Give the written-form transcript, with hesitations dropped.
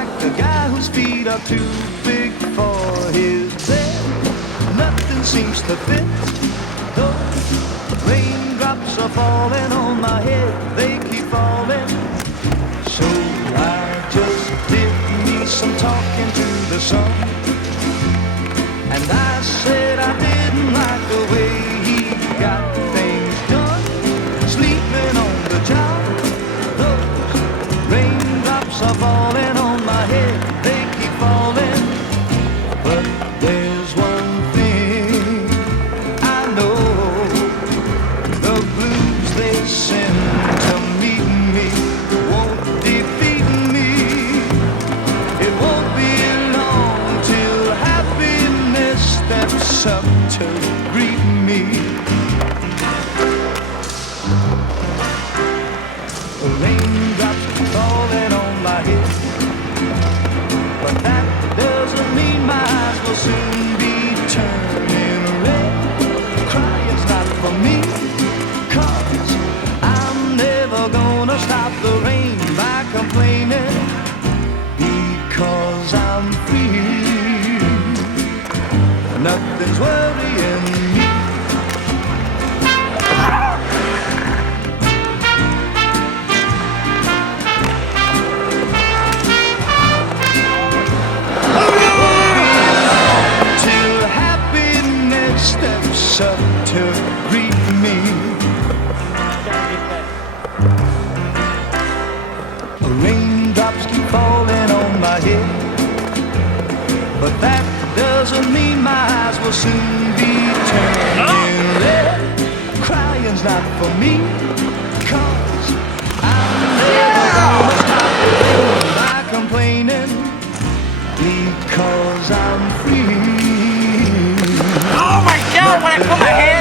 like a guy whose feet are too big for his bed. Nothing seems to fit. Those raindrops are falling on my head, they keep falling. So I just did me some talking to the sun, and I said I didn't like the way he got things done, sleeping on the job. Those raindrops are falling on my head, they keep falling. But there's one thing I know, the blues they send to meet me won't defeat me. It won't be long till happiness steps up to greet me. Raindrops falling on my head, but that doesn't mean my eyes will soon be turning red. Crying's not for me, 'cause I'm never gonna stop the rain by complaining, because I'm free. Nothing's worrying me. Steps up to greet me. Raindrops keep falling on my head, but that doesn't mean my eyes will soon be turning red. Crying's not for me, 'cause I'm never gonna stop by complaining, because I'm free. Oh my God, when I put my hand